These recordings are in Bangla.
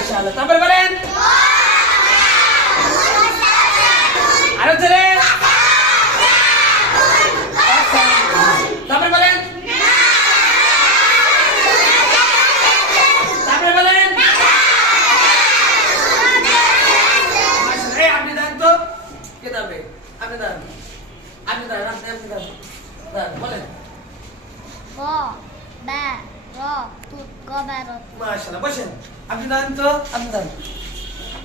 মাশাআল্লাহ। তারপরে বলেন আরো জোরে। তারপরে বলেন তারপরে বলেন মাশাআল্লাহ। এই আপনি দেন তো কে দেবে? আপনি দেন, আপনি দেন, আপনি দেন, দেন বলেন। ক বে র তুত ক বে র মাশাআল্লাহ। বসেন, আপনি দেন তো, আপনি দেন।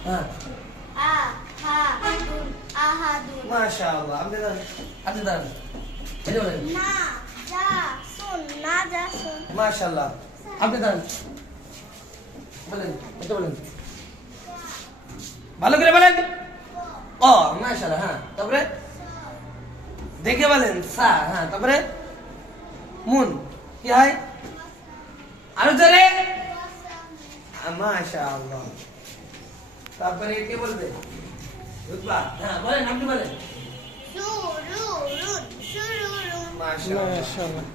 হ্যাঁ আ হা দুন আহাদুন মাশাআল্লাহ। আপনি দেন, আপনি দেন। এই বলেন না যা শুন না যা শুন মাশাআল্লাহ। আপনি দেন বলেন, এটা বলেন ভালো করে বলেন। ও মাশাআল্লাহ। হ্যাঁ তারপরে দেখে বলেন সা। হ্যাঁ তারপরে মুন কি হয়? আরো জোরে। মাশাআল্লাহ। তারপরে কে বলবে? রুতবা। হ্যাঁ বলেন, আপনি বলেন। সুরুরুন সুরুরুন মাশাআল্লাহ। মাশাআল্লাহ।